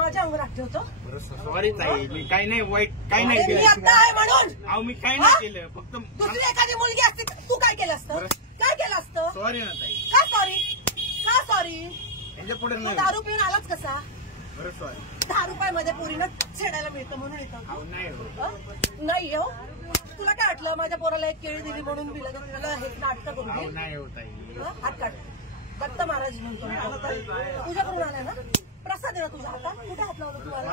माझ्या अंगावर हात ठेवतो? सॉरी ताई, मी काही नाही वाईट, काही नाही केलं. मी आता आहे म्हणून. अहो मी काही नाही केलं, फक्त दुसरी एखादी मुलगी असते तू काय केलं असतं? काय केलं असतं? सॉरी ना ताई. का सॉरी? का सॉरी? यांच्या पुढे तू दारू पिऊन आलाच कसा? बरं सॉरी. 10 रुपयामध्ये पोरीनं छेडायला मिळतं म्हणून येतं. नाही हो. तुला काय वाटलं माझ्या पोराला एक केळी दिली म्हणून दिलं तर तुला हे नाटक करून नाही होत आहे. हात काढ. दत्त महाराज म्हणतो तुझ्याकडून आलाय ना? प्रसाद आहे ना तुझ्या हातात? कुठे हात लावला तुम्हाला?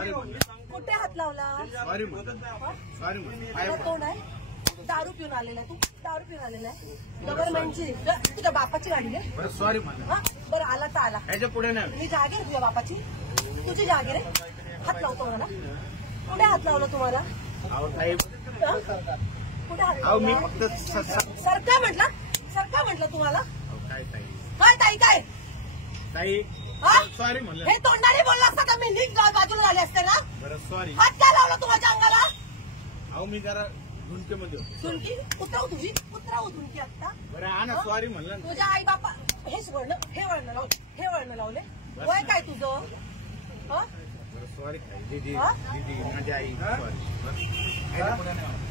कुठे हात लावला? Sorry sorry. तोंड आहे? दारू पिऊन आलेला आहे तू? दारू पिऊन आलेला आहे? गव्हर्नमेंटची तुझ्या बापाची गाडी आहे? बरं सॉरी मला. बरं आला तर आला. याच्या पुढे नाही. मी जागीर तुझ्या बापाची? तुझी जागीर आहे? हात लावतो मला. कुठे हात लावला तुम्हाला? अहो ताई कुठे हात अहो मी लावला? फक्त सरका म्हटलं? सरका म्हटलं तुम्हाला? काय ताई? काय ताई काय? ताई सॉरी म्हणलं. हे तोंडाने बोलला असता तर मी नीट बाजूला झाले असते ना? बरं सॉरी. हात काय लावला तू माझ्या अंगाला? अहो मी जरा झुंकेमध्ये होतो. झुंकी उतरव तुझी उतरव झुंकी आता. बरं हा ना सॉरी म्हणलं. तुझ्या आई बापा हेच वळण हे वळण लावले हे वळण लावले. वय काय तुझं? सॉरी दीदी दीदी माझी आई सॉरी.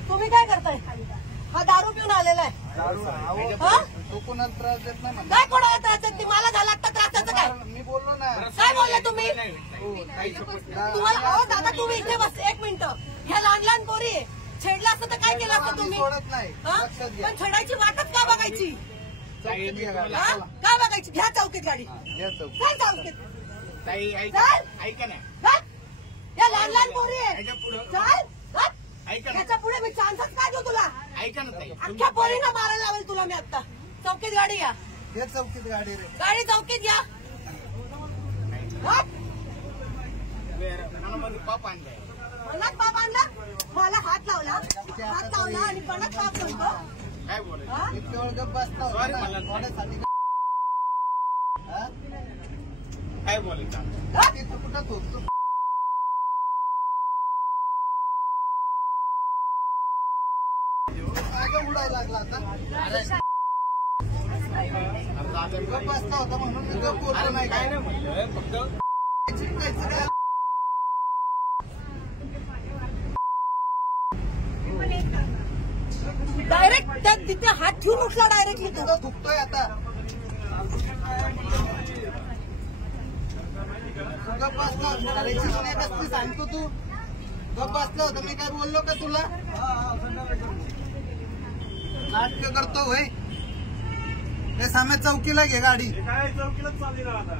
तुम्ही काय करताय? हा दारू पिऊन आलेला आहे. तो कोणाला त्रास देत नाही. काय कोणाला त्रास देत नाही? मला झाला आता त्रासाचं काय? मी बोललो ना. काय बोलले तुम्ही? तुम्हाला अहो दादा तुम्ही इथे बस 1 मिनिट. ह्या लहान लहान पोरी छेडला असतं तर काय केलं असतं तुम्ही? सोडत नाही. पण छेडायची वाटच का बघायची? काय बघायची? घ्या चौकीत गाडी. काय चौकीत? ताई ऐका ना. या लहान लहान पोरी आहे. ऐका ना. त्याच्या पुढे मी चान्सच काय देऊ तुला? ऐका ना ताई. अख्ख्या पोरींना मारायला लावेल तुला मी आता. चौकीत गाडी या. हे चौकीत गाडी रे. गाडी चौकीत या. पाप आणलाय. मलाच बाप आणला? मला हात लावला आणि पणात बाप म्हणतो. काय बोलायचं? इतके वेळ गप्प बसता सॉरी होता मला. ना. कोणासाठी काय बोलायचं? तू कुठं थोपतो? उडायला लागला आता. गप्प बसता होता म्हणून मी गप्प बोलतो. नाही काय नाही म्हणलं फक्त. डायरेक्ट त्या तिथे हात ठेवून उठला डायरेक्टली. तुझं थुकतोय आता. गप्प बसला होता. सांगतो तू गप्प बसला होता. मी काय बोललो का तुला? नाटक करतो होय. हे सामे चौकीला घे गाडी. काय चौकीलाच चालली ना आता.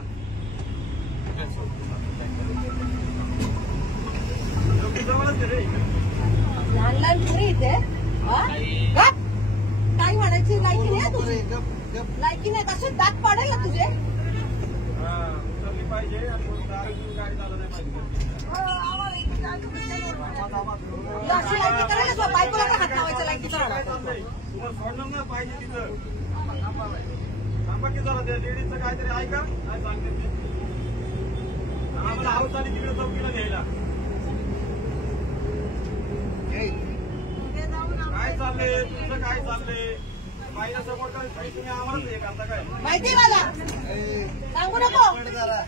चौकी जवळच रे. लहान लहान पोरी इथे काही म्हणायची लायकी नाही तुझी. लायकी नाही. कसे दात पाडेल ना तुझे. उचलली पाहिजे आणि दारू घेऊन गाडी चालवली पाहिजे. अशी लायकी करायला तुला बायकोला पण हात लावायचं लायकी तुम्हाला सोडणार ना पाहिजे तिथं. थांबा की जरा त्या लेडीजचं काहीतरी ऐका काय सांगते ते. आम्हाला हाऊस आली तिकडे चौकीला घ्यायला. काय चाललंय तुमचं? काय चाललंय? बाईला समोर काय तुम्ही आम्हालाच हे करता काय? माहिती मला सांगू नको. जरा